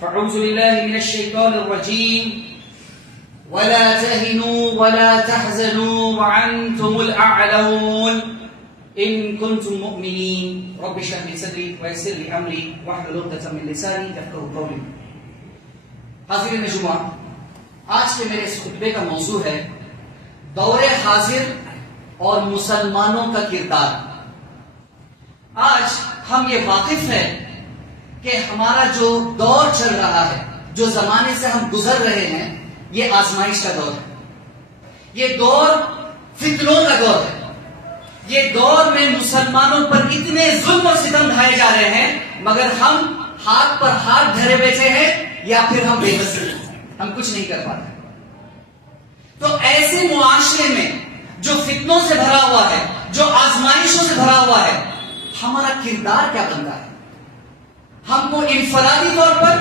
فاعوذ باللہ من الشیطان الرجیم ولا تهنوا ولا تحزنوا وانتم الاعلون ان کنتم مؤمنین رب اشرح لي صدری ویسر لي امری واحلل عقدۃ من لسانی یفقهوا قولی. حاضرین جمعہ، آج کے میرے اس خطبے کا موضوع ہے دور حاضر اور مسلمانوں کا کردار. آج ہم یہ واقف ہیں کہ ہمارا جو دور چل رہا ہے، جو زمانے سے ہم گزر رہے ہیں، یہ آزمائش کا دور ہے. یہ دور فتنوں کا دور ہے. یہ دور میں مسلمانوں پر اتنے ظلم اور ستم ڈھائے جا رہے ہیں، مگر ہم ہاتھ پر ہاتھ دھرے بیٹھے ہیں یا پھر ہم بے بس ہیں، ہم کچھ نہیں کر پاتے. تو ایسے معاشرے میں جو فتنوں سے بھرا ہوا ہے، جو آزمائشوں سے بھرا ہوا ہے، ہمارا کردار کیا بنتا ہے؟ ہم کو انفرادی طور پر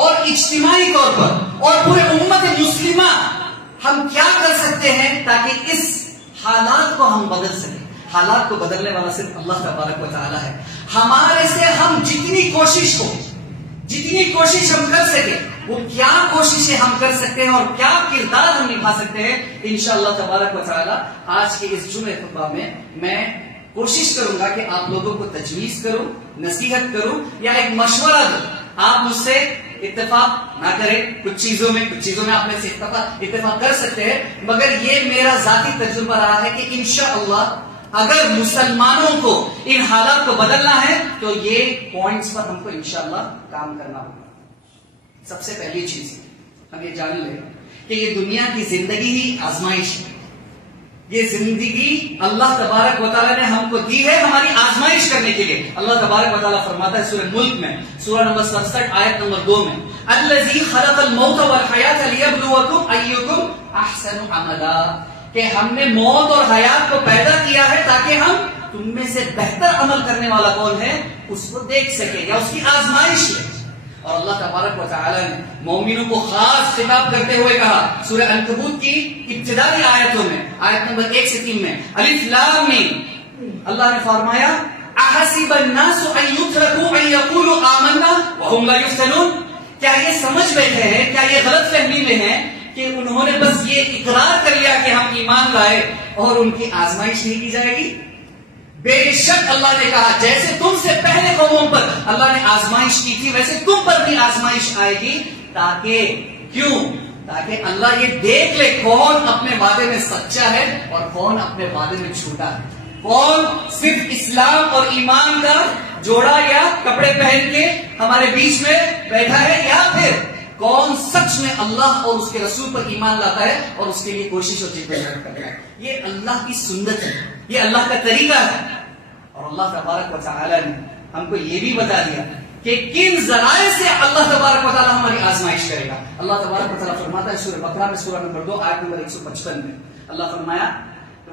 اور اجتماعی طور پر اور پورے امت مسلمہ ہم کیا کر سکتے ہیں تاکہ اس حالات کو ہم بدل سکیں؟ حالات کو بدلنے والا صرف اللہ تبارک و تعالی ہے. ہمارے سے ہم جتنی کوشش ہم کر سکیں، وہ کیا کوششیں ہم کر سکتے ہیں اور کیا کردار ہم نبھا سکتے ہیں، انشاءاللہ تبارک و تعالی آج کے اس جمعہ خطبہ میں کوشش کروں گا کہ آپ لوگوں کو تجویز کروں، نصیحت کروں یا ایک مشورہ دوں. آپ مجھ سے اتفاق نہ کریں کچھ چیزوں میں آپ میں سے اتفاق کر سکتے ہیں، مگر یہ میرا ذاتی تجربہ رہا ہے کہ انشاءاللہ اگر مسلمانوں کو ان حالات کو بدلنا ہے تو یہ پوائنٹس پر ہم کو انشاءاللہ کام کرنا ہوگا. سب سے پہلی چیز ہم یہ جان لیں کہ یہ دنیا کی زندگی ہی آزمائش ہے. یہ زندگی اللہ تبارک و تعالیٰ نے ہم کو دی ہے ہماری آزمائش کرنے کے لیے. اللہ تبارک و تعالیٰ فرماتا ہے سورہ ملک میں، سورہ نمبر 67 آیت نمبر 2 میں، الذی خلق الموت والحیات لیبلوکم ایکم احسن عملا، کہ ہم نے موت اور حیات کو پیدا کیا ہے تاکہ ہم تم میں سے بہتر عمل کرنے والا کون ہے اس کو دیکھ سکے یا اس کی آزمائش لے. اور اللہ تبارک و تعالی نے مومنوں کو خاص خطاب کرتے ہوئے کہا سورہ عنکبوت کی ابتدائی آیتوں میں، آیت نمبر 1 سے 3 میں، الف لام میم، اللہ نے فرمایا احسب الناس ان یترکوا ان یقولوا آمنا وهم لا یفتنون، کیا یہ سمجھ بیٹھے ہیں، کیا یہ غلط فہمی میں ہیں کہ انہوں نے بس یہ اقرار کر لیا کہ ہم ایمان لائے اور ان کی آزمائش نہیں کی جائے گی؟ بے شک اللہ نے کہا جیسے تم سے پہلے قوموں پر اللہ نے آزمائش کی تھی ویسے تم پر بھی آزمائش آئے گی. تاکہ اللہ یہ دیکھ لے کون اپنے وعدے میں سچا ہے اور کون اپنے وعدے میں جھوٹا ہے، کون صرف اسلام اور ایمان کا جوڑا یا کپڑے پہن کے ہمارے بیچ میں بیٹھا ہے، یا پھر کون سچ میں اللہ اور اس کے رسول پر ایمان لاتا ہے اور اس کے لیے کوشش اور جدوجہد کرتا ہے. یہ اللہ کی سنت ہے، یہ اللہ کا طریقہ ہے. اور اللہ تبارک و تعالی نے ہم کو یہ بھی بتا دیا کہ کن ذرائع سے اللہ تبارک و تعالی ہماری آزمائش کرے گا. اللہ تبارک و تعالی فرماتا ہے سورہ بقرہ میں، سورہ نمبر 2 آیت نمبر 155 میں، اللہ فرمایا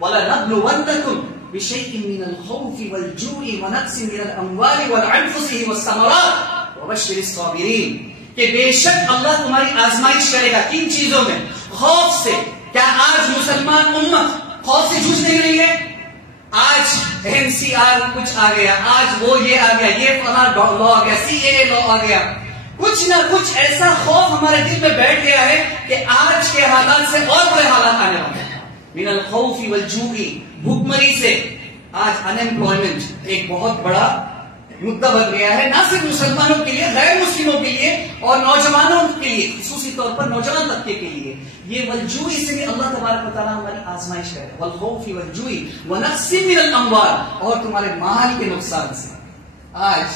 وَلَنَبْلُوَنَّكُمْ بِشَيْءٍ مِّنَ الْخَوْفِ وَالْجُوعِ وَنَقْصٍ مِّنَ الْأَمْوَالِ وَالْأَنفُسِ وَالثَّمَرَاتِ وَبَشِّرِ الصَّابِرِينَ، کہ بے شک اللہ تمہاری آزمائش کرے گا. کن چیزوں میں؟ خوف سے. کیا آج مسلمان امت خوف سے جوجھ نہیں رہی ہے؟ آج NCR کچھ آ گیا، آج وہ یہ آ گیا، یہ فلاں لا آ گیا، CAA لا آ گیا، کچھ نہ کچھ ایسا خوف ہمارے دل میں بیٹھ گیا ہے کہ آج کے حالات سے اور برے حالات آنے والے ہیں. من الخوف والجوع، بھوکمری سے. آج انمپلائمنٹ ایک بہت بڑا مدعا بن گیا ہے، نہ صرف مسلمانوں کے لیے، غیر مسلموں کے لیے اور نوجوانوں کے لیے، خصوصی طور پر نوجوان طبقے کے لیے. یہ والجوع سے بھی اللہ تبارک و تعالیٰ ہماری آزمائش کرے. والخوف والجوع ونقص من الاموال، اور تمہارے مال کے نقصان سے. آج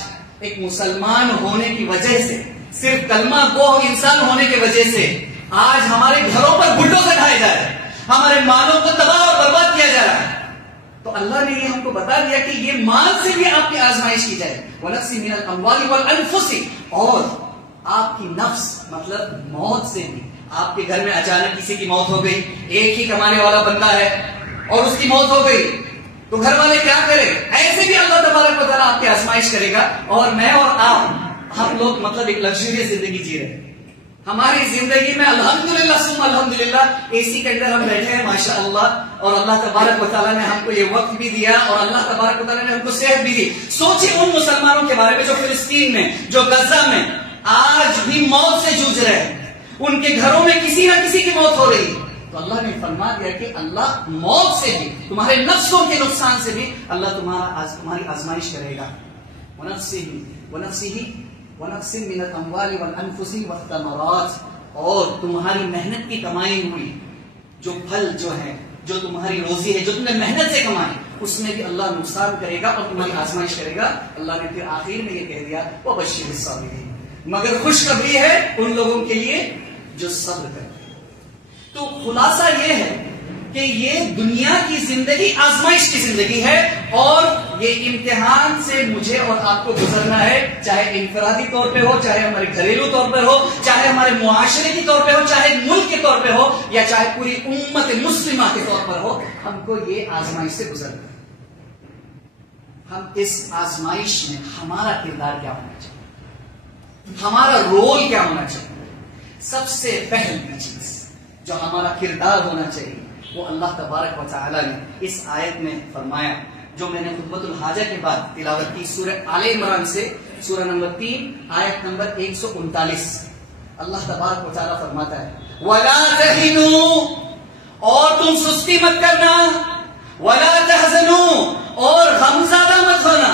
ایک مسلمان ہونے کی وجہ سے، صرف کلمہ گو انسان ہونے کی وجہ سے آج ہمارے گھروں پر بلڈوزر ڈھائے جا رہے ہیں، ہمارے مالوں کو تباہ اور برباد کیا جا رہا ہے. تو اللہ نے یہ ہم کو بتا دیا کہ یہ مال سے بھی آپ کی آزمائش کی جائے. وَنَقْصٍ مِّنَ الْأَمْوَالِ وَالْأَنفُسِ، اور آپ کی نفس مطلب موت سے بھی. آپ کے گھر میں اچانک کسی کی موت ہو گئی، ایک ہی کمانے والا بندہ ہے اور اس کی موت ہو گئی، تو گھر والے کیا کریں؟ ایسے بھی اللہ تبارک و تعالیٰ آپ کی آزمائش کرے گا. اور میں اور آپ، ہم لوگ مطلب ایک لگژریس زندگی جی رہے ہیں. ہماری زندگی میں الحمدللہ ثم الحمدللہ اے سی کے اندر ہم بیٹھے ہیں ماشاءاللہ، اور اللہ تبارک و تعالیٰ نے ہم کو یہ وقت بھی دیا اور اللہ تبارک و تعالیٰ نے ہم کو صحت بھی دی. سوچیں ان مسلمانوں کے بارے میں جو فلسطین میں، جو غزہ میں آج بھی ان کے گھروں میں کسی نہ کسی کی موت ہو رہی ہے، تو اللہ نے فرما دیا کہ اللہ موت سے بھی، تمہارے نفسوں کے نقصان سے بھی اللہ تمہاری آزمائش کرے گا. وَنَفْسٍ مِّنَ الْأَمْوَالِ وَالْأَنفُسِ وَالثَّمَرَاتِ، اور تمہاری محنت کی کمائی ہوئی جو پھل جو ہے، جو تمہاری روزی ہے، جو تم نے محنت سے کمائی، اس میں بھی اللہ نقصان کرے گا اور تمہاری آزمائش کرے گا. اللہ نے پھر آخر میں یہ کہہ دیا وَبَشِّرِ الصَّابِرِينَ، مگر خوشخبری ہے ان لوگوں کے لیے جو صبر کرتے ہیں. تو خلاصہ یہ ہے کہ یہ دنیا کی زندگی آزمائش کی زندگی ہے، اور یہ امتحان سے مجھے اور آپ کو گزرنا ہے، چاہے انفرادی طور پہ ہو، چاہے ہمارے گھریلو طور پر ہو، چاہے ہمارے معاشرے کے طور پہ ہو، چاہے ملک کے طور پہ ہو، یا چاہے پوری امت مسلمہ کے طور پر ہو. ہم کو یہ آزمائش سے گزرنا ہے. ہم اس آزمائش میں ہمارا کردار کیا ہونا چاہیے، ہمارا رول کیا ہونا چاہیے. سب سے پہلی چیز جو ہمارا کردار ہونا چاہیے وہ اللہ تبارک و تعالی نے اس آیت میں فرمایا، جو میں نے خطبۃ الحاجہ کے بعد تلاوت کی، سورہ آل عمران سے، سورہ نمبر 3 آیت نمبر 139. اللہ تبارک و تعالی فرماتا ہے وَلَا تَهِنُوا، اور تم سستی مت کرنا، وَلَا تَحْزَنُوا، اور غمزدہ مت ہونا.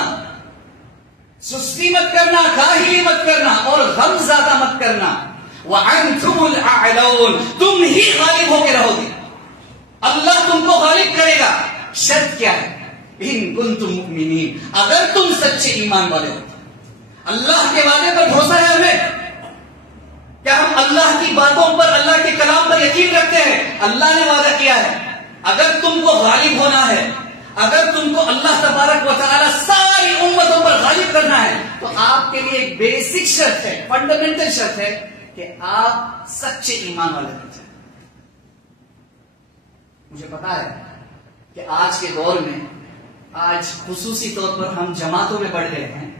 سستی مت کرنا، کاہلی مت کرنا، اور غمزدہ مت کرنا. وَأَنْتُمُ الْأَعْلَوْنَ، تم ہی غالب ہو کے رہو گے، اللہ تم کو غالب کرے گا. شرط کیا ہے؟ ان کنتم مؤمنین، اگر تم سچے ایمان والے ہو. اللہ کے وعدے پر بھروسہ ہے ہمیں، کیا ہم اللہ کی باتوں پر، اللہ کے کلام پر یقین رکھتے ہیں؟ اللہ نے وعدہ کیا ہے اگر تم کو غالب ہونا ہے، اگر تم کو اللہ تبارک و تعالی ساری امتوں پر غالب کرنا ہے، تو آپ کے لیے ایک بیسک شرط ہے، فنڈامنٹل شرط ہے کہ آپ سچے ایمان والے بن جائیں. مجھے پتا ہے کہ آج کے دور میں، آج خصوصی طور پر ہم جماعتوں میں بڑھ گئے ہیں،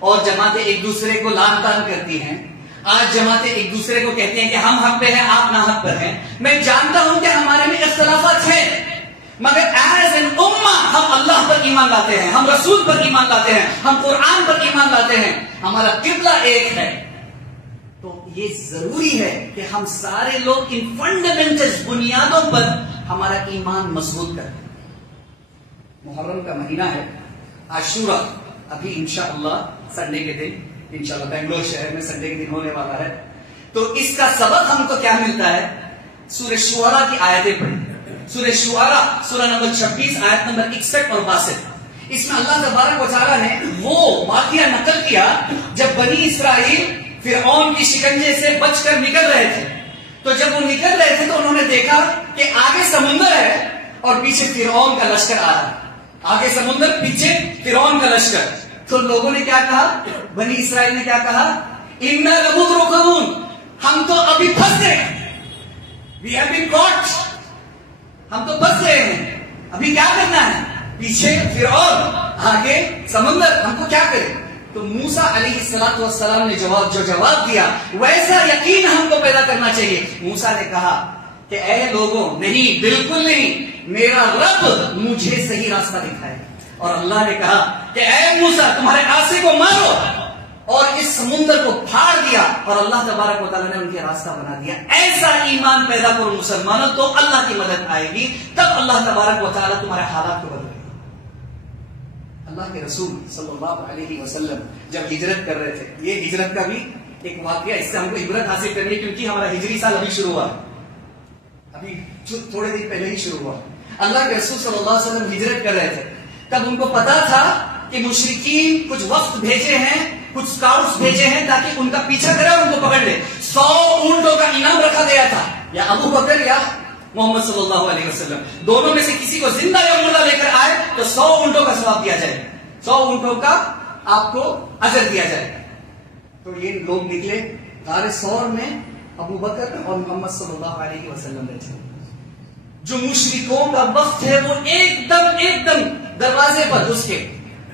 اور جماعتیں ایک دوسرے کو لان تان کرتی ہیں. آج جماعتیں ایک دوسرے کو کہتی ہیں کہ ہم حق پہ ہیں، آپ ناحق پر ہیں. میں جانتا ہوں کہ ہمارے میں اختلافات ہیں، مگر ایز این امہ ہم اللہ پر ایمان لاتے ہیں، ہم رسول پر ایمان لاتے ہیں، ہم قرآن پر ایمان لاتے ہیں، ہمارا قبلہ ایک ہے. تو یہ ضروری ہے کہ ہم سارے لوگ ان فنڈامنٹل بنیادوں پر ہمارا ایمان مضبوط کریں. محرم کا مہینہ ہے، عاشورہ ابھی انشاءاللہ سنڈے کے دن، انشاءاللہ بنگلور شہر میں سنڈے کے دن ہونے والا ہے. تو اس کا سبق ہم کو کیا ملتا ہے؟ سورہ شعراء کی آیتیں پڑھیں. سورہ شعراء سورہ نمبر 26 آیت نمبر 61 اور 62. اس میں اللہ تبارک و تعالیٰ نے وہ واقعہ نقل کیا جب بنی اسرائیل فرعون کی شکنجے سے بچ کر نکل رہے تھے. تو جب وہ نکل رہے تھے تو انہوں نے دیکھا کہ آگے سمندر ہے اور پیچھے فرعون کا لشکر آ رہا ہے. آگے سمندر، پیچھے فرعون کا لشکر. تو لوگوں نے کیا کہا؟ بنی اسرائیل نے کیا کہا؟ اِنَّا لَمُدْرَكُونَ، ہم تو ابھی پھنس گئے، وی ہیو بین کاٹ، ہم تو پھنس گئے ہیں. ابھی کیا کرنا ہے؟ پیچھے فرعون، آگے سمندر، ہم کو کیا کریں؟ تو موسیٰ علیہ السلام نے جواب دیا، ویسا یقین ہم کو پیدا کرنا چاہیے. موسیٰ نے کہا کہ اے لوگوں، نہیں، بالکل نہیں، میرا رب مجھے صحیح راستہ دکھائے. اور اللہ نے کہا کہ اے موسیٰ، تمہارے عاصی کو مارو، اور اس سمندر کو پھاڑ دیا، اور اللہ تبارک و تعالیٰ نے ان کے راستہ بنا دیا. ایسا ایمان پیدا کرو مسلمانوں، تو اللہ کی مدد آئے گی، تب اللہ تبارک و تعالیٰ تمہارے حالات کو بدلے گا. اللہ کے رسول صلی اللہ علیہ وسلم جب ہجرت کر رہے تھے، یہ ہجرت کا بھی ایک واقعہ، اس سے ہم کو عبرت حاصل کرنی ہے، کیونکہ ہمارا ہجری سال ابھی شروع ہوا، ابھی تھوڑے دن پہلے ہی شروع ہوا. اللہ کے رسول صلی اللہ علیہ وسلم ہجرت کر رہے تھے، تب ان کو پتا تھا کہ مشرکین کچھ وفد بھیجے ہیں، کچھ اسکاؤٹس بھیجے ہیں تاکہ ان کا پیچھا کرے اور ان کو پکڑ لے. 100 اونٹوں کا انعام رکھا گیا تھا، یا ابو بکر یا محمد صلی اللہ علیہ وسلم، دونوں میں سے کسی کو زندہ یا مردہ لے کر آئے تو 100 اونٹوں کا ثواب دیا جائے، 100 اونٹوں کا آپ کو اجر دیا جائے. تو یہ لوگ نکلے، غار ثور میں ابو بکر اور محمد صلی اللہ علیہ وسلم بیٹھے. جو مشرکوں کا وقت ہے وہ ایک دم دروازے پر،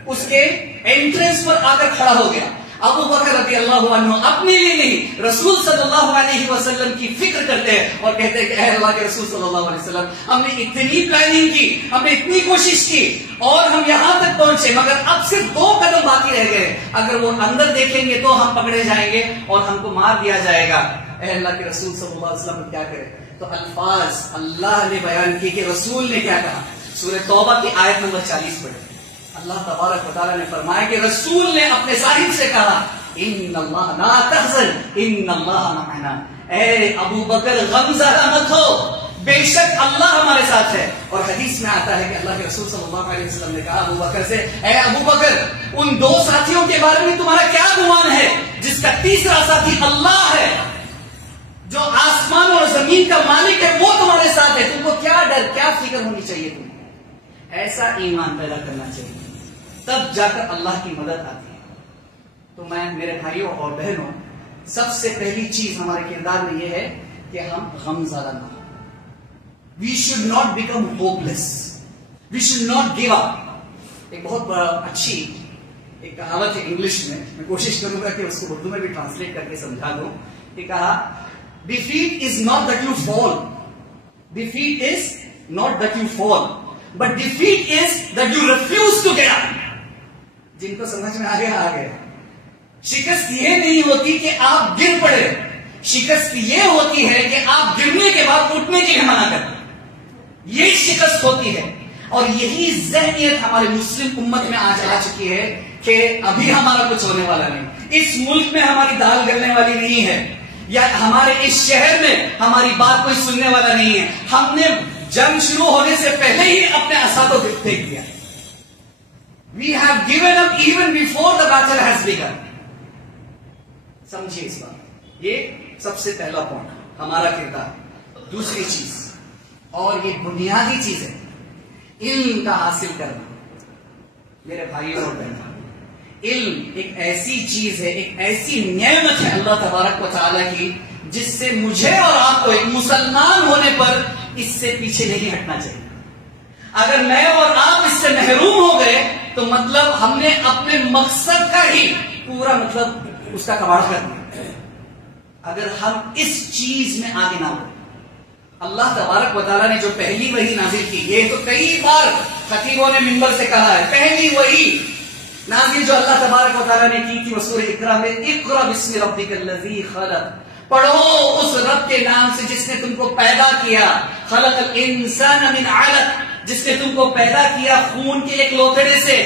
اس کے انٹرنس پر آ کر کھڑا ہو گیا. ابو بکر رضی اللہ عنہ اپنے لیے نہیں رسول صلی اللہ علیہ وسلم کی فکر کرتے ہیں اور کہتے ہیں کہ اے اللہ کے رسول صلی اللہ علیہ وسلم، ہم نے اتنی پلاننگ کی، ہم نے اتنی کوشش کی اور ہم یہاں تک پہنچے، مگر اب صرف 2 قدم باقی رہ گئے، اگر وہ اندر دیکھیں گے تو ہم پکڑے جائیں گے اور ہم کو مار دیا جائے گا۔ اے اللہ کے رسول صلی اللہ علیہ وسلم کیا کرے؟ تو الفاظ اللہ نے بیان کی کہ رسول نے کیا کہا۔ سورہ توبہ کی آیت نمبر 40 پڑھیں۔ اللہ تبارک و تعالیٰ نے فرمایا کہ رسول نے اپنے صاحب سے کہا ان اللہ لا تحزن ان اللہ معنا، اے ابو بکر غم زدہ مت ہو، بے شک اللہ ہمارے ساتھ ہے۔ اور حدیث میں آتا ہے کہ اللہ کے رسول صلی اللہ علیہ وسلم نے کہا ابو بکر سے، اے ابو بکر ان 2 ساتھیوں کے بارے میں تمہارا کیا گمان ہے جس کا تیسرا ساتھی اللہ ہے، جو آسمان اور زمین کا مالک ہے، وہ تمہارے ساتھ ہے، تم کو کیا ڈر کیا فکر ہونی چاہیے؟ تم ایسا ایمان پیدا کرنا چاہیے، تب جا کر اللہ کی مدد آتی ہے۔ تو میں میرے بھائیوں اور بہنوں، سب سے پہلی چیز ہمارے کردار میں یہ ہے کہ ہم غم زدہ نہ ہوں۔ وی شوڈ ناٹ بیکم ہوپ لیس، we should not give up. ایک بہت اچھی ایک کہاوت ہے انگلش میں کوشش کروں گا کہ اس کو اردو میں بھی ٹرانسلیٹ کر کے سمجھا دوں۔ یہ کہا defeat is not that you fall, defeat is not that you fall, but defeat is that you refuse to get up۔ جن کو سمجھ میں آ گیا، شکست یہ نہیں ہوتی کہ آپ گر پڑے، شکست یہ ہوتی ہے کہ آپ گرنے کے بعد اٹھنے کے لیے منع کرتے، یہ شکست ہوتی ہے۔ اور یہی ذہنیت ہمارے مسلم امت میں آج آ چکی ہے کہ ابھی ہمارا کچھ ہونے والا نہیں، اس ملک میں ہماری دال گلنے والی نہیں ہے، یا ہمارے اس شہر میں ہماری بات کوئی سننے والا نہیں ہے۔ ہم نے جنگ شروع ہونے سے پہلے ہی اپنے عصا کو پھینک دیا۔ We have given up even before the battle has begun۔ سمجھیے اس بات، یہ سب سے پہلا پوائنٹ ہمارا کردار۔ دوسری چیز، اور یہ بنیادی چیز ہے، علم کا حاصل کرنا۔ میرے بھائیوں اور بہنوں، علم ایک ایسی چیز ہے، ایک ایسی نعمت ہے اللہ تبارک و تعالیٰ کی، جس سے مجھے اور آپ کو ایک مسلمان ہونے پر اس سے پیچھے نہیں ہٹنا چاہیے۔ اگر میں اور آپ اس سے محروم ہو گئے تو مطلب ہم نے اپنے مقصد کا ہی پورا مطلب اس کا کباڑ کر دیا۔ اگر ہم اس چیز میں آگے نہ ہو، اللہ تبارک و تعالیٰ نے جو پہلی وحی نازل کی، یہ تو کئی بار خطیبوں نے منبر سے کہا ہے، پہلی وحی نازل جو اللہ تبارک و تعالیٰ نے کی تھی وہ سورہ اقرا میں، اقرا بسم ربک الذی خلق، پڑھو اس رب کے نام سے جس نے تم کو پیدا کیا، خلق الانسان من علق، جس نے تم کو پیدا کیا خون کے ایک لوتھڑے سے،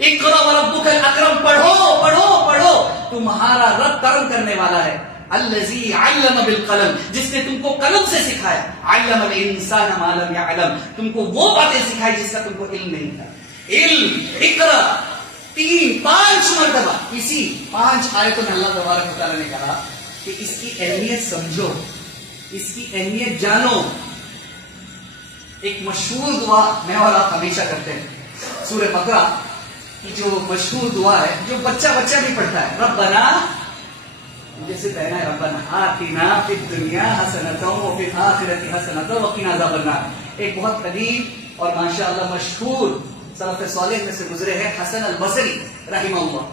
اقرا وربک الاکرم، پڑھو پڑھو پڑھو، تمہارا رب کرم کرنے والا ہے، الذی علم بالقلم، جس نے تم کو قلم سے سکھایا، علم الانسان ما لم يعلم، تم کو وہ باتیں سکھائی جس کا تم کو علم نہیں تھا۔ علم، اقرا، 3-5 مرتبہ اسی 5 آیتوں میں اللہ تبارک و تعالیٰ نے کہا کہ اس کی اہمیت سمجھو، اس کی اہمیت جانو۔ ایک مشہور دعا میں اور آپ ہمیشہ کرتے ہیں، سورہ بقرہ کی جو مشہور دعا ہے، جو بچہ بھی پڑھتا ہے، ربنا، جیسے کہنا ہے ربنا آتنا فی الدنیا حسنۃ وفی الآخرۃ حسنۃ وقنا عذاب النار۔ ایک بہت قدیم اور ماشاءاللہ مشہور سلف صالح میں سے گزرے ہیں حسن البصری رحمہ اللہ۔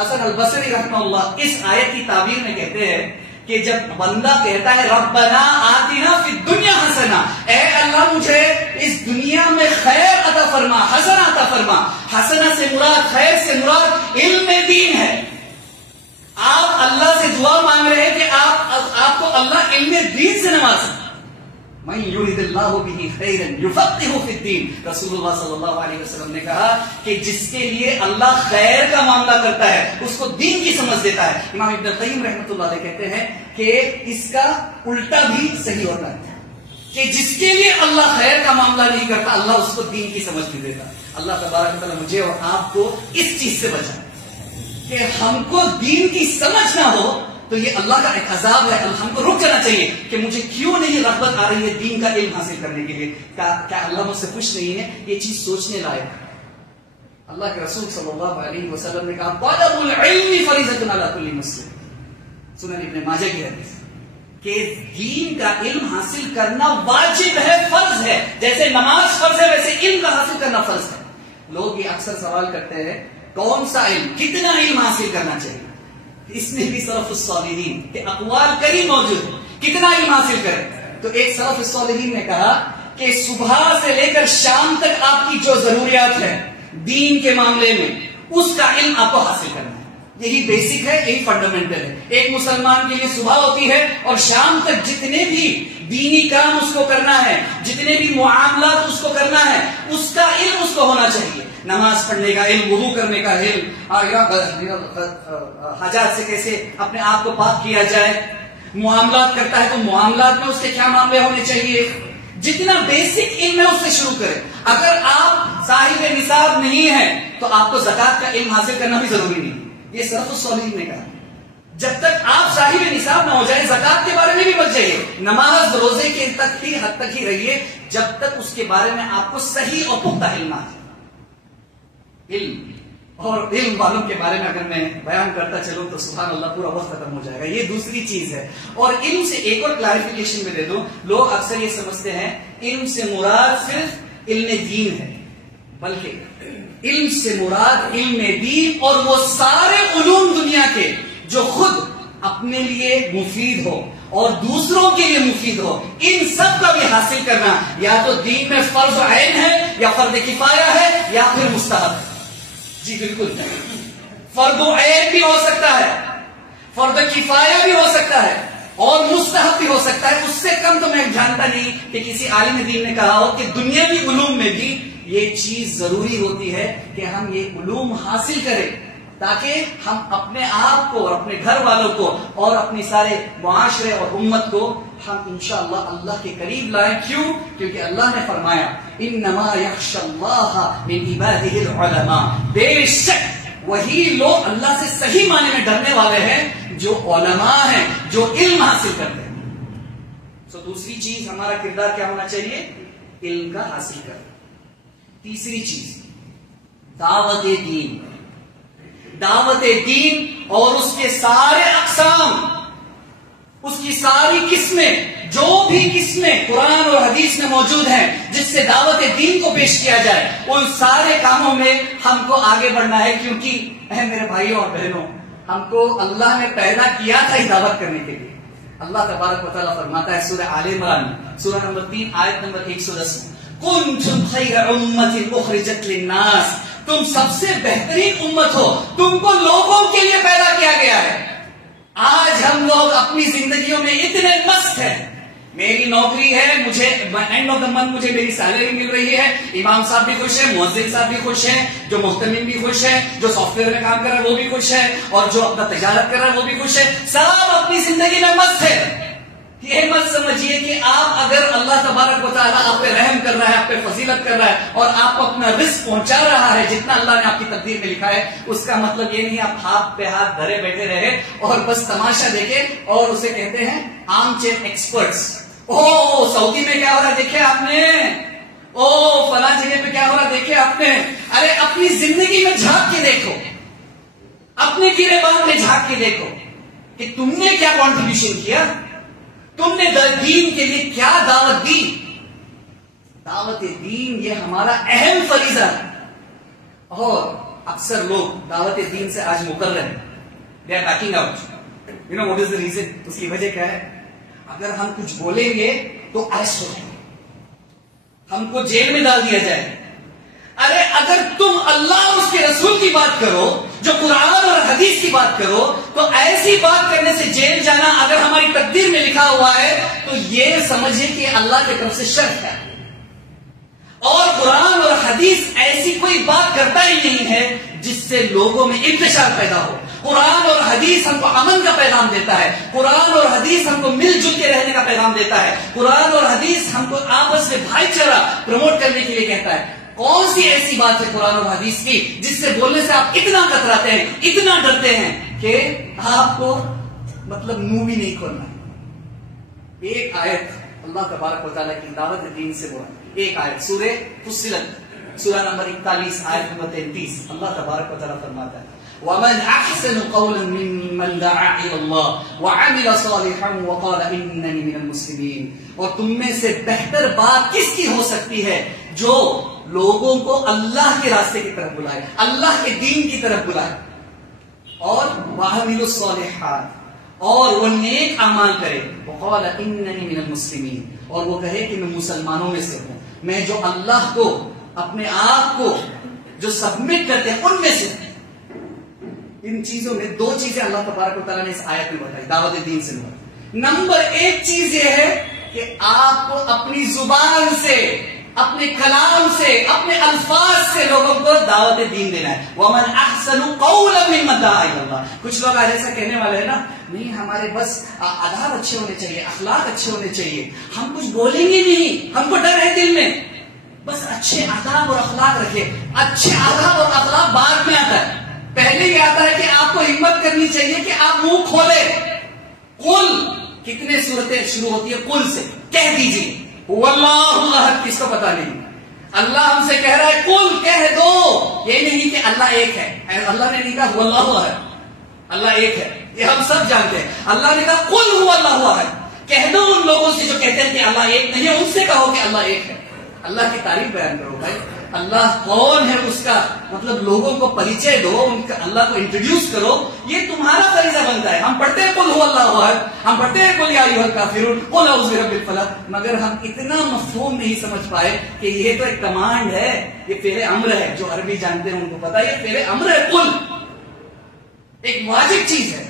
حسن البصری رحمہ اللہ اس آیت کی تعبیر میں کہتے ہیں کہ جب بندہ کہتا ہے ربنا آتنا فی الدنیا حسنہ، اے اللہ مجھے اس دنیا میں خیر عطا فرما، حسنہ عطا فرما، حسنہ سے مراد، خیر سے مراد علم دین ہے۔ آپ اللہ سے دعا مانگ رہے ہیں کہ آپ کو اللہ علم دین سے نوازے۔ من یرید اللہ بہ خیرا یفقہہ فی الدین، رسول اللہ صلی اللہ علیہ وسلم نے کہا کہ جس کے لیے اللہ خیر کا معاملہ کرتا ہے اس کو دین کی سمجھ دیتا ہے۔ امام ابن القیم رحمۃ اللہ علیہ کہتے ہیں کہ اس کا الٹا بھی صحیح ہوتا ہے کہ جس کے لیے اللہ خیر کا معاملہ نہیں کرتا اللہ اس کو دین کی سمجھ نہیں دیتا۔ اللہ تبارک و تعالیٰ مجھے اور آپ کو اس چیز سے بچائے کہ ہم کو دین کی سمجھ نہ ہو تو یہ اللہ کا ایک عذاب ہے۔ ہم کو رک جانا چاہیے کہ مجھے کیوں نہیں رغبت آ رہی ہے دین کا علم حاصل کرنے کے لیے، کیا اللہ مجھ سے خوش نہیں ہے؟ یہ چیز سوچنے لائق ہے۔ اللہ کے رسول صلی اللہ علیہ وسلم نے کہا طلب العلم فریضۃ علی کل مسلم، سنن ابن ماجہ کی حدیث، کہ دین کا علم حاصل کرنا واجب ہے، فرض ہے، جیسے نماز فرض ہے ویسے علم کا حاصل کرنا فرض ہے۔ لوگ یہ اکثر سوال کرتے ہیں کون سا علم، کتنا علم حاصل کرنا چاہیے؟ اس میں بھی سلف الصالحین کے اقوال کریم موجود ہے. کتنا علم حاصل کریں. تو ایک سلف الصالحین نے کہا کہ صبح سے لے کر شام تک آپ کی جو ضروریات ہے دین کے معاملے میں اس کا علم آپ کو حاصل کرنا ہے. یہی بیسک ہے, یہی فنڈامنٹل ہے. ایک مسلمان کے لیے صبح ہوتی ہے اور شام تک جتنے بھی دینی کام اس کو کرنا ہے, جتنے بھی معاملات اس کو کرنا ہے, اس کا علم اس کو ہونا چاہیے. نماز پڑھنے کا علم, وضو کرنے کا علم, حاجات سے کیسے اپنے آپ کو پاک کیا جائے, معاملات کرتا ہے تو معاملات میں اس کے کیا معاملے ہونے چاہیے. جتنا بیسک علم ہے اس سے شروع کریں. اگر آپ صاحب نصاب نہیں ہیں تو آپ کو زکات کا علم حاصل کرنا بھی ضروری نہیں. یہ سلف الصالحین نے کہا جب تک آپ صاحب نصاب نہ ہو جائے زکات کے بارے میں بھی بچ جائیے, نماز روزے کے حد تک ہی رہیے جب تک اس کے بارے میں آپ کو صحیح اور پختہ علم آ جائے. علم اور علم والوں کے بارے میں اگر میں بیان کرتا چلوں تو سبحان اللہ پورا وقت ختم ہو جائے گا. یہ دوسری چیز ہے. اور علم سے ایک اور کلیریفیکیشن میں دے دوں. لوگ اکثر یہ سمجھتے ہیں علم سے مراد صرف علم دین ہے, بلکہ علم سے مراد علم دین اور وہ سارے علوم دنیا کے جو خود اپنے لیے مفید ہو اور دوسروں کے لیے مفید ہو, ان سب کا بھی حاصل کرنا یا تو دین میں فرض عین ہے یا فرض کفایہ ہے یا پھر مستحب ہے. جی بالکل, فرض عین بھی ہو سکتا ہے, فرض کفایہ بھی ہو سکتا ہے اور مستحب بھی ہو سکتا ہے. اس سے کم تو میں جانتا نہیں کہ کسی عالم دین نے کہا ہو کہ دنیاوی علوم میں بھی یہ چیز ضروری ہوتی ہے کہ ہم یہ علوم حاصل کریں تاکہ ہم اپنے آپ کو اور اپنے گھر والوں کو اور اپنی سارے معاشرے اور امت کو ہم انشاءاللہ اللہ کے قریب لائیں. کیوں؟ کیونکہ اللہ نے فرمایا انما یخشی اللہ من عباده العلماء, بے شک وہی لوگ اللہ سے صحیح معنی میں ڈرنے والے ہیں جو علماء ہیں, جو علم حاصل کرتے ہیں. سو دوسری چیز ہمارا کردار کیا ہونا چاہیے؟ علم کا حاصل کرنا. تیسری چیز دعوت دین. دعوت دین اور اس کے سارے اقسام, اس کی ساری قسمیں, جو بھی قسمیں قرآن اور حدیث میں موجود ہیں جس سے دعوت دین کو پیش کیا جائے, ان سارے کاموں میں ہم کو آگے بڑھنا ہے. کیونکہ اے میرے بھائیوں اور بہنوں, ہم کو اللہ نے پیدا کیا تھا ہی دعوت کرنے کے لیے. اللہ تبارک و تعالیٰ فرماتا ہے سورہ آل عمران سورہ نمبر 3 آیت نمبر 110 میں, کنتم خیر امۃ اخرجت للناس, تم سب سے بہترین امت ہو, تم کو لوگوں کے لیے پیدا کیا گیا ہے. آج ہم لوگ اپنی زندگیوں میں اتنے مست ہیں, میری نوکری ہے, مجھے اینڈ آف دا منتھ مجھے میری سیلری مل رہی ہے, امام صاحب بھی خوش ہیں, مؤذن صاحب بھی خوش ہیں, جو محتمم بھی خوش ہیں, جو سافٹ ویئر میں کام کر رہا ہے وہ بھی خوش ہے, اور جو اپنا تجارت کر رہا ہے وہ بھی خوش ہے. سب اپنی زندگی میں مست ہے. یہ مت سمجھیے کہ آپ اگر اللہ تبارک و تعالیٰ آپ پہ رحم کر رہا ہے, آپ پہ فضیلت کر رہا ہے اور آپ کو اپنا رزق پہنچا رہا ہے جتنا اللہ نے آپ کی تقدیر میں لکھا ہے, اس کا مطلب یہ نہیں آپ ہاتھ پہ ہاتھ دھرے بیٹھے رہے اور بس تماشا دیکھے اور اسے کہتے ہیں آرم چیئر ایکسپرٹس. او سعودی میں کیا ہو رہا ہے دیکھے آپ نے, او فلاں جگہ پہ کیا ہو رہا ہے دیکھے آپ نے. ارے اپنی زندگی میں جھانک کے دیکھو, اپنے گریبان میں جھانک کے دیکھو کہ تم نے کیا کنٹریبیوشن کیا, تم نے دین کے لیے کیا دعوت دی. دعوت دین یہ ہمارا اہم فریضہ ہے. اور اکثر لوگ دعوت دین سے آج مقرر ہیں, they are backing out. You know what is the reason? اس کی وجہ کیا ہے؟ اگر ہم کچھ بولیں گے تو اریسٹ ہو جائیں گے, ہم کو جیل میں ڈال دیا جائے. ارے اگر تم اللہ اور اس کے رسول کی بات کرو, جو قرآن اور حدیث کی بات کرو, تو ایسی بات کرنے سے جیل جانا اگر ہماری تقدیر میں لکھا ہوا ہے تو یہ سمجھے کہ اللہ کی طرف سے شرط ہے. اور قرآن اور حدیث ایسی کوئی بات کرتا ہی نہیں ہے جس سے لوگوں میں انتشار پیدا ہو. قرآن اور حدیث ہم کو امن کا پیغام دیتا ہے, قرآن اور حدیث ہم کو مل جل کے رہنے کا پیغام دیتا ہے, قرآن اور حدیث ہم کو آپس میں بھائی چارہ پروموٹ کرنے کے لیے کہتا ہے. کون سی ایسی بات ہے قرآن اور حدیث کی جس سے بولنے سے آپ اتنا کتراتے ہیں, اتنا ڈرتے ہیں کہ آپ کو مطلب منہ بھی نہیں کھولنا ہے. ایک آیت اللہ تبارک و تعالیٰ کی دعوت دین سے بولا, ایک آیت سورہ فصلت سورہ نمبر 41 آیت نمبر 33, اللہ تبارک و تعالیٰ فرماتا ہے وَمَنْ أَحْسَنُ قَوْلًا مِّمَّنْ دَعَا إِلَى اللَّهِ وَعَمِلَ صَالِحًا وَقَالَ إِنَّنِي مِنَ الْمُسْلِمِينَ. اور تم میں سے بہتر بات کس کی ہو سکتی ہے جو لوگوں کو اللہ کے راستے کی طرف بلائے, اللہ کے دین کی طرف بلائے. اور وَعَمِلُوا الصَّالِحَاتِ اور وہ نیک اعمال کرے. وَقَالَ إِنَّنِي مِنَ الْمُسْلِمِينَ اور وہ کہے کہ میں مسلمانوں میں سے ہوں, میں جو اللہ کو اپنے آپ کو جو سبمٹ کرتے ہیں ان میں سے. ان چیزوں میں دو چیزیں اللہ تبارک و تعالیٰ نے اس آیت میں بتائی دعوت دین سے. نمبر ایک چیز یہ ہے کہ آپ کو اپنی زبان سے, اپنے کلام سے, اپنے الفاظ سے لوگوں کو دعوت دین دینا ہے. وَمَنْ أَحْسَنُ قَوْلًا مِّمَّنْ دَعَا إِلَى اللَّهِ. کچھ لوگ آج ایسا کہنے والے ہیں نا, نہیں ہمارے بس آداب اچھے ہونے چاہیے, اخلاق اچھے ہونے چاہیے, ہم کچھ بولیں گے نہیں, ہم کو ڈر ہے دل میں, بس اچھے آداب اور اخلاق رکھے. اچھے آداب اور اخلاق بعد میں آتا ہے, پہلے یہ آتا ہے کہ آپ کو ہمت کرنی چاہیے کہ آپ منہ کھولے. قل, کتنے صورتیں شروع ہوتی ہے قل سے, کہہ دیجیے واللہ احد, کس کو پتا نہیں. اللہ ہم سے کہہ رہا ہے قل, کہہ دو. یہ نہیں کہ اللہ ایک ہے, اللہ نے نہیں کہا واللہ احد, اللہ ایک ہے, یہ ہم سب جانتے ہیں. اللہ نے کہا قل هو اللہ احد, کہہ دو ان لوگوں سے جو کہتے ہیں کہ اللہ ایک نہیں ہے, ان سے کہو کہ اللہ ایک ہے. اللہ کی تعریف بیان کرو بھائی, اللہ کون ہے اس کا مطلب لوگوں کو پریچے دو, ان کا اللہ کو انٹروڈیوس کرو. یہ تمہارا فریضہ بنتا ہے. ہم پڑھتے ہیں قل هو اللہ احد, ہم پڑھتے ہیں قل یا ایھا الکافرون, قل اعوذ برب الفلق, مگر ہم اتنا مفہوم نہیں سمجھ پائے کہ یہ تو ایک کمانڈ ہے, یہ فعل امر ہے. جو عربی جانتے ہیں ان کو پتا ہے یہ فعل امر ہے. قل ایک واجب چیز ہے.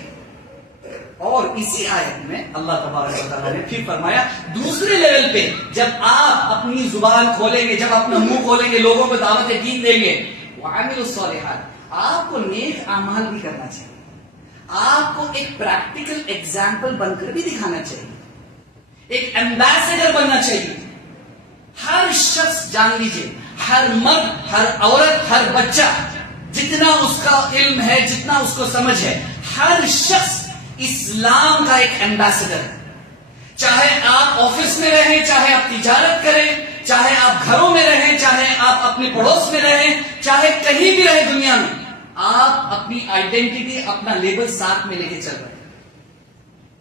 اور اسی آیت میں اللہ تبارک و تعالیٰ نے پھر فرمایا دوسرے لیول پہ, جب آپ اپنی زبان کھولیں گے, جب اپنا منہ کھولیں گے, لوگوں کو دعوت دین دیں گے, وَعَمِلُوا الصَّالِحَاتِ, آپ کو نیک اعمال بھی کرنا چاہیے. آپ کو ایک پریکٹیکل ایگزامپل بن کر بھی دکھانا چاہیے, ایک ایمبیسڈر بننا چاہیے. ہر شخص جان لیجیے, ہر مرد, ہر عورت, ہر بچہ, جتنا اس کا علم ہے, جتنا اس کو سمجھ ہے, ہر شخص اسلام کا ایک ایمبیسڈر ہے. چاہے آپ آفس میں رہیں, چاہے آپ تجارت کریں, چاہے آپ گھروں میں رہیں, چاہے آپ اپنے پڑوس میں رہیں, چاہے کہیں بھی رہیں دنیا میں, آپ اپنی آئیڈینٹی, اپنا لیبل ساتھ میں لے کے چل رہے ہیں.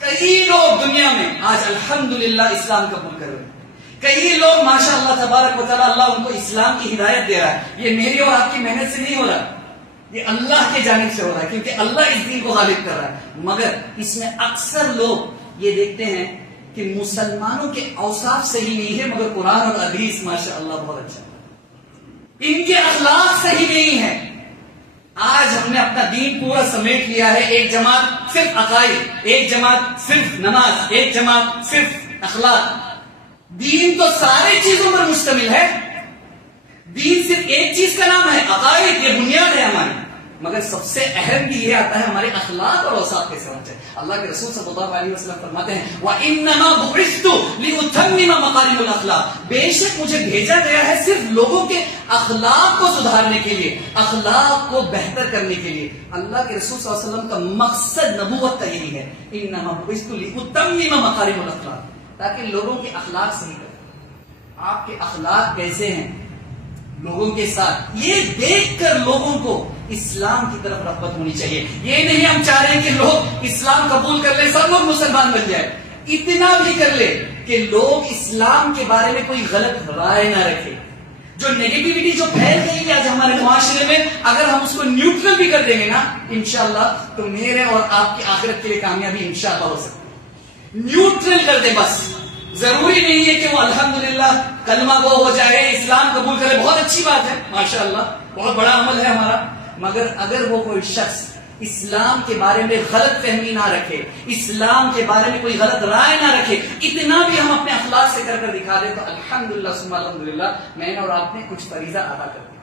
کئی لوگ دنیا میں آج الحمدللہ اسلام قبول کر رہے ہیں. کئی لوگ ماشاء اللہ تبارک و تعالیٰ اللہ ان کو اسلام کی ہدایت دے رہا ہے. یہ میری اور آپ کی محنت سے نہیں ہو رہا, یہ اللہ کی جانب سے ہو رہا ہے, کیونکہ اللہ اس دین کو غالب کر رہا ہے. مگر اس میں اکثر لوگ یہ دیکھتے ہیں کہ مسلمانوں کے اوصاف صحیح نہیں ہے, مگر قرآن اور حدیث ماشاء اللہ بہت اچھا ہے. ان کے اخلاق صحیح نہیں ہے. آج ہم نے اپنا دین پورا سمیٹ لیا ہے. ایک جماعت صرف عقائد, ایک جماعت صرف نماز, ایک جماعت صرف اخلاق. دین تو سارے چیزوں پر مشتمل ہے. دین صرف ایک چیز کا نام ہے عقائد, یہ بنیاد ہے ہماری, مگر سب سے اہم بھی یہ آتا ہے ہمارے اخلاق اور اوصاف کیسے ہونا چاہیے. اللہ کے رسول صلی اللہ علیہ وسلم فرماتے ہیں وَإِنَّمَا بُعِثْتُ لِأُتَمِّمَ مَكَارِمَ الْأَخْلَاقِ, بے شک مجھے بھیجا گیا ہے صرف لوگوں کے اخلاق کو سدھارنے کے لیے, اخلاق کو بہتر کرنے کے لیے. اللہ کے رسول صلی اللہ علیہ وسلم کا مقصد نبوت کا یہی ہے, إِنَّمَا بُعِثْتُ لِأُتَمِّمَ مَكَارِمَ الْأَخْلَاقِ, تاکہ لوگوں کے اخلاق صحیح کریں. آپ کے اخلاق کیسے ہیں لوگوں کے ساتھ, یہ دیکھ کر لوگوں کو اسلام کی طرف رغبت ہونی چاہیے. یہ نہیں ہم چاہ رہے ہیں کہ لوگ اسلام قبول کر لیں, سب لوگ مسلمان بن جائیں. اتنا بھی کر لے کہ لوگ اسلام کے بارے میں کوئی غلط رائے نہ رکھے. جو نیگیٹیوٹی جو پھیل گئی ہے آج ہمارے معاشرے میں, اگر ہم اس کو نیوٹرل بھی کر دیں گے نا انشاءاللہ, تو میرے اور آپ کی آخرت کے لیے کامیابی انشاءاللہ ہو سکتی ہے. نیوٹرل کر دیں بس. ضروری نہیں ہے کہ وہ الحمدللہ کلمہ گو ہو جائے, اسلام قبول کرے, بہت اچھی بات ہے ماشاءاللہ, بہت بڑا عمل ہے ہمارا. مگر اگر وہ کوئی شخص اسلام کے بارے میں غلط فہمی نہ رکھے, اسلام کے بارے میں کوئی غلط رائے نہ رکھے, اتنا بھی ہم اپنے اخلاق سے کر دکھا دیں, تو الحمدللہ ثم الحمدللہ میں نے اور آپ نے کچھ فریضہ ادا کر دیا.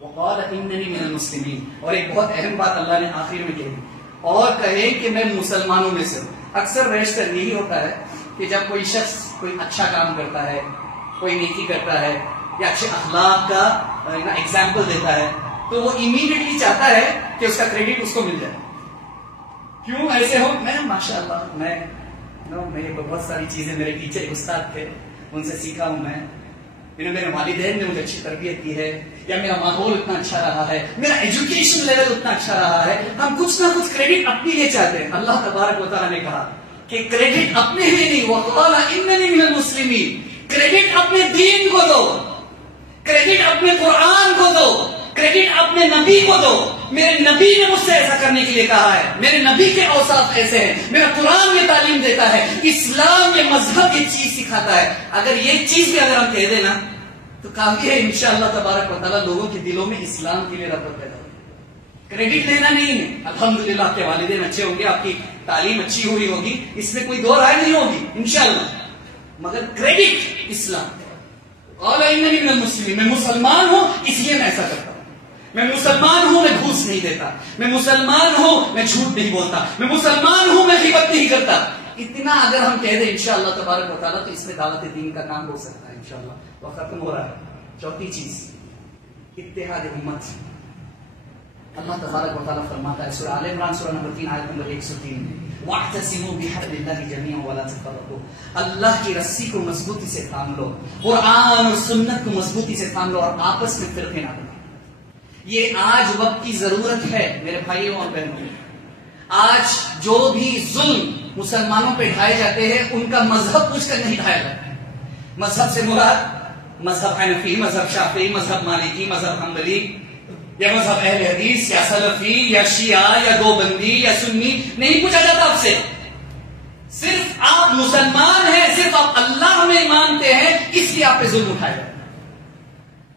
وقال اننی من المسلمین, اور ایک بہت اہم بات اللہ نے آخر میں کہی, اور کہے کہ میں مسلمانوں میں سے ہوں. اکثر بیشتر یہی ہوتا ہے کہ جب کوئی شخص کوئی اچھا کام کرتا ہے, کوئی نیکی کرتا ہے, یا اچھے اخلاق کا ایگزامپل دیتا ہے, تو وہ امیڈیٹلی چاہتا ہے کہ اس کا کریڈٹ اس کو مل جائے. کیوں ایسے ہو؟ میں ماشاءاللہ میں بہت ساری چیزیں میرے ٹیچر استاد تھے, ان سے سیکھا ہوں میں, میرے والدین نے مجھے اچھی تربیت کی ہے, یا میرا ماحول اتنا اچھا رہا ہے, میرا ایجوکیشن لیول اتنا اچھا رہا ہے. ہم کچھ نہ کچھ کریڈٹ اپنے لیے چاہتے ہیں. اللہ تبارک و تعالیٰ نے کہا کہ کریڈٹ اپنے لیے نہیں, وقال اننی من المسلمین, کریڈٹ اپنے دین کو دو, کریڈٹ اپنے قرآن کو دو, کریڈٹ اپنے نبی کو دو. میرے نبی نے مجھ سے ایسا کرنے کے لیے کہا ہے، میرے نبی کے اوصاف ایسے ہیں، میرا قرآن یہ تعلیم دیتا ہے، اسلام یہ مذہب یہ چیز سکھاتا ہے. اگر یہ چیز بھی اگر ہم کہہ دیں نا تو کافی ہے انشاءاللہ تبارک و تعالیٰ لوگوں کے دلوں میں اسلام کے لیے رغبت پیدا ہوگی. کریڈٹ لینا نہیں ہے، الحمدللہ آپ کے والدین اچھے ہوں گے، آپ کی تعلیم اچھی ہوئی ہوگی، اس میں کوئی دو رائے نہیں ہوگی انشاءاللہ، مگر کریڈٹ اسلام. قال اننی من المسلمین، میں مسلمان ہوں اس لیے میں ایسا کرتا ہوں، میں مسلمان ہوں میں گھوس نہیں دیتا، میں مسلمان ہوں میں جھوٹ نہیں بولتا، میں مسلمان ہوں میں غیبت نہیں کرتا. اتنا اگر ہم کہہ دیں انشاءاللہ تبارک و تعالیٰ تو اس میں دعوت دین کا کام ہو سکتا ہے انشاءاللہ. وقت ختم ہو رہا ہے. چوتھی چیز اتحاد امت. اللہ تبارک و تعالیٰ فرماتا ہے سورہ آل عمران سورہ نمبر 3 آیت نمبر 103 وَاعْتَصِمُوا بِحَبْلِ اللَّهِ جَمِيعًا وَلَا تَفَرَّقُوا. اللہ کی رسی کو مضبوطی سے تھام لو، قرآن اور سنت کو مضبوطی سے تھام لو اور آپس میں فرقے نہ بناؤ. یہ آج وقت کی ضرورت ہے میرے بھائیوں اور بہنوں. آج جو بھی ظلم مسلمانوں پہ ڈھائے جاتے ہیں ان کا مذہب پوچھ کر نہیں ڈھایا جاتا. مذہب سے مراد مذہب حنفی، مذہب شافعی، مذہب مالکی، مذہب حنبلی، یا مذہب اہل حدیث، یا سلفی، یا شیعہ، یا دیوبندی، یا سنی نہیں پوچھا جاتا آپ سے. صرف آپ مسلمان ہیں، صرف آپ اللہ میں مانتے ہیں، اس لیے آپ پہ ظلم اٹھایا جاتا ہے.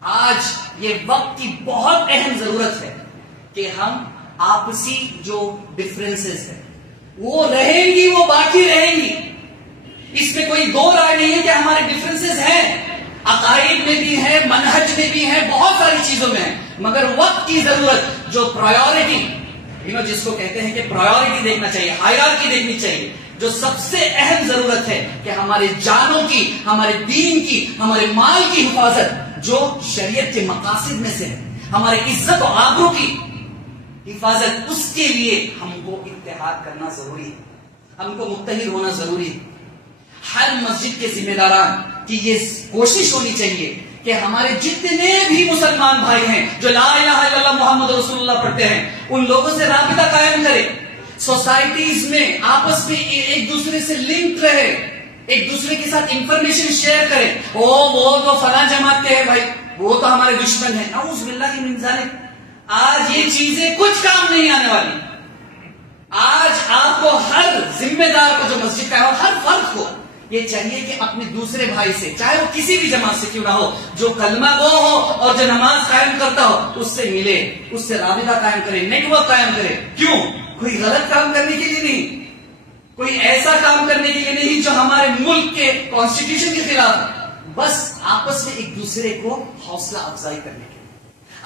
آج یہ وقت کی بہت اہم ضرورت ہے کہ ہم آپسی جو ڈفرینسز ہیں وہ رہیں گی، وہ باقی رہیں گی. اس میں کوئی دو رائے نہیں ہے کہ ہمارے ڈفرینسز ہیں، عقائد میں بھی ہے، منہج میں بھی ہے، بہت ساری چیزوں میں ہے، مگر وقت کی ضرورت جو پرائیورٹی جس کو کہتے ہیں کہ پرائیورٹی دیکھنا چاہیے، ہائرارکی دیکھنی چاہیے. جو سب سے اہم ضرورت ہے کہ ہمارے جانوں کی، ہمارے دین کی، ہمارے مال کی حفاظت جو شریعت کے مقاصد میں سے ہے، ہمارے عزت و آبرو کی حفاظت، اس کے لیے ہم کو اتحاد کرنا ضروری ہے، ہم کو متحد ہونا ضروری ہے. ہر مسجد کے ذمہ داران کی یہ کوشش ہونی چاہیے کہ ہمارے جتنے بھی مسلمان بھائی ہیں جو لا الہ الا اللہ محمد رسول اللہ پڑھتے ہیں ان لوگوں سے رابطہ قائم کرے، سوسائٹیز میں آپس میں ایک دوسرے سے لنک رہے، ایک دوسرے کے ساتھ انفارمیشن شیئر کرے. وہ تو فلاں جماعت کے ہیں بھائی، وہ تو ہمارے دشمن ہیں، نعوذ باللہ من ذالک. آج یہ چیزیں کچھ کام نہیں آنے والی. آج آپ کو ہر ذمہ دار کو جو مسجد کا ہے، ہر فرد کو یہ چاہیے کہ اپنے دوسرے بھائی سے، چاہے وہ کسی بھی جماعت سے کیوں نہ ہو، جو کلمہ گو ہو اور جو نماز قائم کرتا ہو، اس سے ملے، اس سے رابطہ قائم کرے، نیٹ ورک قائم کرے. کیوں؟ کوئی غلط کام کرنے کے لیے نہیں، کوئی ایسا کام کرنے کے لیے نہیں جو ہمارے ملک کے کانسٹیٹیوشن کے خلاف ہے، بس آپس میں ایک دوسرے کو حوصلہ افزائی کرنے کے لیے،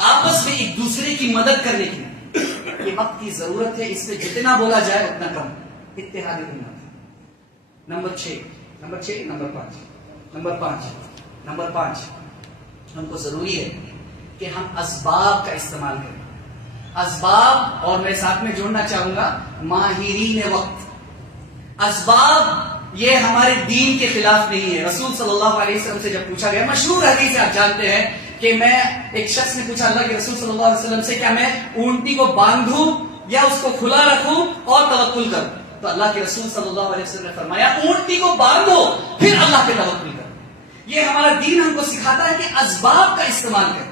آپس میں ایک دوسرے کی مدد کرنے کے لیے. یہ وقت کی ضرورت ہے، اس پہ جتنا بولا جائے اتنا کم. اتحاد امت. نمبر 5 ہم کو ضروری ہے کہ ہم اسباب کا استعمال کریں. اسباب، اور میں ساتھ میں جوڑنا چاہوں گا ماہرین وقت. اسباب یہ ہمارے دین کے خلاف نہیں ہے. رسول صلی اللہ علیہ وسلم سے جب پوچھا گیا، مشہور حدیث آپ جانتے ہیں کہ ایک شخص نے پوچھا اللہ کے رسول صلی اللہ علیہ وسلم سے، کیا میں اونٹی کو باندھوں یا اس کو کھلا رکھوں اور توکل کروں؟ تو اللہ کے رسول صلی اللہ علیہ وسلم نے فرمایا اونٹی کو باندھو پھر اللہ پہ توکل کرو. یہ ہمارا دین ہم کو سکھاتا ہے کہ اسباب کا استعمال کریں.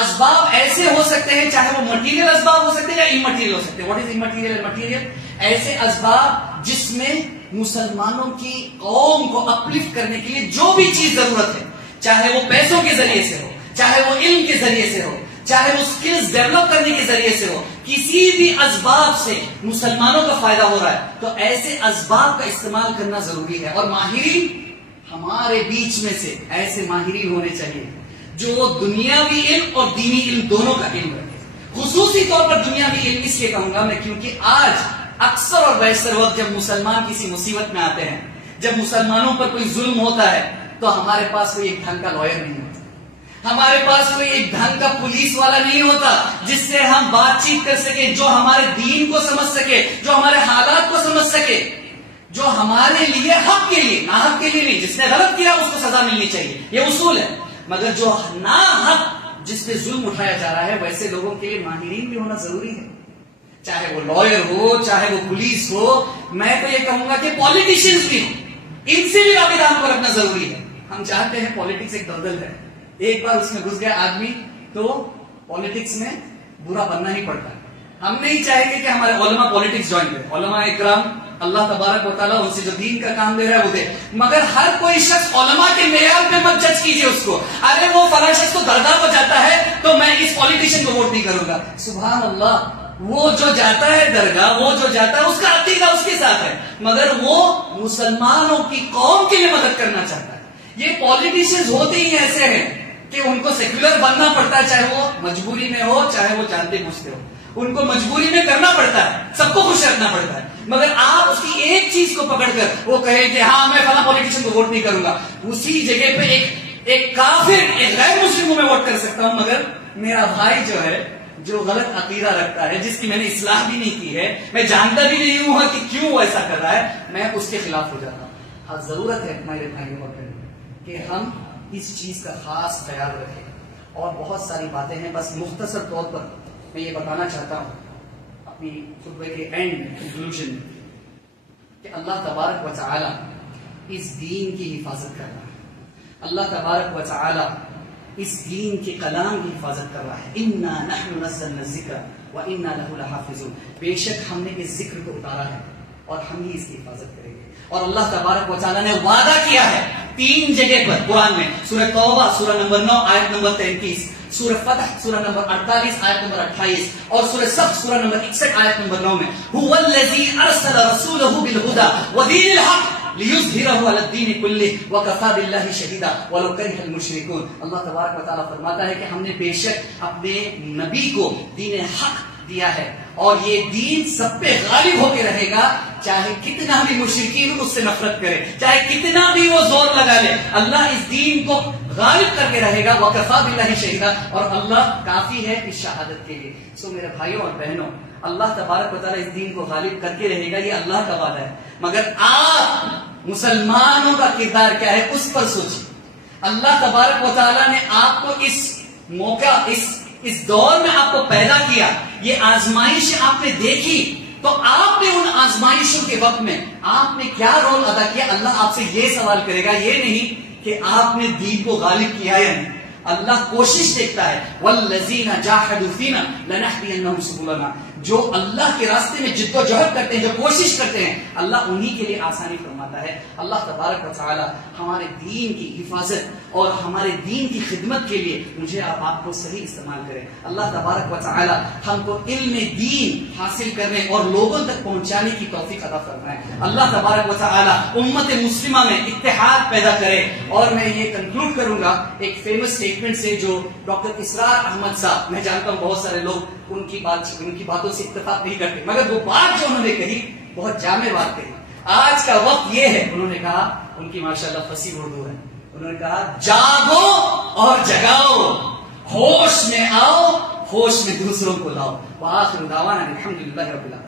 اسباب ایسے ہو سکتے ہیں، چاہے وہ مٹیریل اسباب ہو سکتے ہیں یا امٹیریل ہو سکتے ہیں. What is immaterial and material? ایسے اسباب جس میں مسلمانوں کی قوم کو اپلفٹ کرنے کے لیے جو بھی چیز ضرورت ہے، چاہے وہ پیسوں کے ذریعے سے ہو، چاہے وہ علم کے ذریعے سے ہو، چاہے وہ سکلز ڈیولپ کرنے کے ذریعے سے ہو، کسی بھی اسباب سے مسلمانوں کا فائدہ ہو رہا ہے تو ایسے اسباب کا استعمال کرنا ضروری ہے. اور ماہرین ہمارے بیچ میں سے ایسے ماہرین ہونے چاہیے جو دنیاوی علم اور دینی علم دونوں کا علم رکھے. خصوصی طور پر دنیاوی علم اس لیے کہوں گا میں کیونکہ آج اکثر اور بیشتر وقت جب مسلمان کسی مصیبت میں آتے ہیں، جب مسلمانوں پر کوئی ظلم ہوتا ہے تو ہمارے پاس کوئی ایک ڈھنگ کا لائر نہیں ہوتا، ہمارے پاس کوئی ایک ڈھنگ کا پولیس والا نہیں ہوتا جس سے ہم بات چیت کر سکے، جو ہمارے دین کو سمجھ سکے، جو ہمارے حالات کو سمجھ سکے، جو ہمارے لیے حق کے لیے، ناحق کے لیے نہیں. جس نے غلط کیا اس کو سزا ملنی چاہیے، یہ اصول ہے. مگر جو ناحق جس پہ ظلم اٹھایا جا رہا ہے ویسے لوگوں کے لیے ماہرین بھی ہونا ضروری ہے، چاہے وہ لائر ہو، چاہے وہ پولیس ہو. میں تو یہ کہوں گا کہ پالیٹیشینز بھی ہوں، ان سے بھی رابطہ ہم کو رکھنا ضروری ہے. ہم چاہتے ہیں پالیٹکس ایک دلدل ہے، ایک بار اس میں گھس گیا آدمی تو پالیٹکس میں برا بننا ہی پڑتا ہے. ہم نہیں چاہیں گے کہ ہمارے علماء پالیٹکس جوائن کریں. علماء اکرام اللہ تبارک و تعالیٰ ان سے جو دین کا کام دے رہا ہے وہ دے, مگر ہر کوئی شخص علماء کے معیار پہ مت جج کیجئے اس کو. ارے وہ فلاں شخص تو درگاہ کو جاتا ہے تو میں اس پولیٹیشین کو ووٹ نہیں کروں گا. سبحان اللہ, وہ جو جاتا ہے درگاہ, وہ جو جاتا ہے اس کا عقیدہ اس کے ساتھ ہے, مگر وہ مسلمانوں کی قوم کے لیے مدد کرنا چاہتا ہے. یہ پولیٹیشینز ہوتے ہی ایسے ہیں کہ ان کو سیکولر بننا پڑتا ہے, چاہے وہ مجبوری میں ہو چاہے وہ جانتے بوجھتے ہو. ان کو مجبوری میں کرنا پڑتا ہے, سب کو خوش رکھنا پڑتا ہے, مگر آپ اس کی ایک چیز کو پکڑ کر وہ کہیں کہ ہاں میں فلاں پولیٹیشین کو ووٹ نہیں کروں گا, اسی جگہ پہ ایک کافر, ایک غیر مسلم کو میں ووٹ کر سکتا ہوں, مگر میرا بھائی جو ہے جو غلط عقیدہ رکھتا ہے, جس کی میں نے اصلاح بھی نہیں کی ہے, میں جانتا بھی نہیں ہوں کہ کیوں وہ ایسا کر رہا ہے, میں اس کے خلاف ہو جاتا ہوں. ہاں ضرورت ہے میرے بھائیوں اور بہنوں کہ ہم اس چیز کا خاص خیال رکھیں. اور بہت ساری باتیں ہیں, بس مختصر طور پر میں یہ بتانا چاہتا ہوں اپنی خطبے کے اینڈ کنکلوژن میں کہ اللہ تبارک و تعالی اس دین کی حفاظت کر رہا ہے. اللہ تبارک و تعالی اس دین کے کلام کی حفاظت کر رہا ہے. انا نحن نزلنا الذکر وانا له لحافظون, بے شک ہم نے اس ذکر کو اتارا ہے اور ہم ہی اس کی حفاظت کریں گے. اور اللہ تبارک و تعالی نے وعدہ کیا ہے 3 جگہ پر قرآن میں, سورہ توبہ سورہ نمبر 9 آیت نمبر 33, سورہ فتح سورہ نمبر 48 آیت نمبر 28 اور سورہ صف سورہ نمبر 61 آیت نمبر 9 میں هو الذی ارسل رسولہ بالہدی ودین الحق لیظہرہ علی الدین کلہ وکفی باللہ شہیدا ولو کرہ المشرکون. اللہ تبارک و تعالیٰ فرماتا ہے کہ ہم نے بے شک اپنے نبی کو دین حق دیا ہے اور یہ دین سب پہ غالب ہو کے رہے گا, چاہے کتنا بھی مشرکین اس سے نفرت کرے, چاہے کتنا بھی وہ زور لگا لے, اللہ اس دین کو غالب کر کے رہے گا. وکفی باللہ شہیدا, اور اللہ کافی ہے اس شہادت کے لیے. سو میرے بھائیوں اور بہنوں, اللہ تبارک و تعالیٰ اس دین کو غالب کر کے رہے گا, یہ اللہ کا وعدہ ہے, مگر آپ مسلمانوں کا کردار کیا ہے اس پر سوچیں. اللہ تبارک و تعالیٰ نے آپ کو اس موقع, اس دور میں آپ کو پیدا کیا, یہ آزمائش آپ نے دیکھی, تو آپ نے ان آزمائشوں کے وقت میں آپ نے کیا رول ادا کیا, اللہ آپ سے یہ سوال کرے گا, یہ نہیں کہ آپ نے دین کو غالب کیا یا نہیں. اللہ کوشش دیکھتا ہے. والذین جاہدوا فینا لنہدینہم سبلنا, جو اللہ کے راستے میں جد و جہد کرتے ہیں, جو کوشش کرتے ہیں, اللہ انہی کے لیے آسانی فرماتا ہے. اللہ تبارک و تعالی ہمارے دین کی حفاظت اور ہمارے دین کی خدمت کے لیے مجھے آپ کو صحیح استعمال کرے. اللہ تبارک و تعالی ہم کو علم دین حاصل کرنے اور لوگوں تک پہنچانے کی توفیق عطا فرمائے. اللہ تبارک و تعالی امت مسلمہ میں اتحاد پیدا کرے. اور میں یہ کنکلوڈ کروں گا ایک فیمس اسٹیٹمنٹ سے جو ڈاکٹر اسرار احمد صاحب, میں جانتا ہوں بہت سارے لوگ ان کی باتوں سے اتفاق نہیں کرتے, مگر وہ بات جو انہوں نے کہی بہت جامع بات کہی. آج کا وقت یہ ہے, انہوں نے کہا, ان کی ماشاءاللہ فصیح اردو ہے, انہوں نے کہا جاگو اور جگاؤ, ہوش میں آؤ, ہوش میں دوسروں کو لاؤ. وآخر دعوانا الحمدللہ رب العالمین.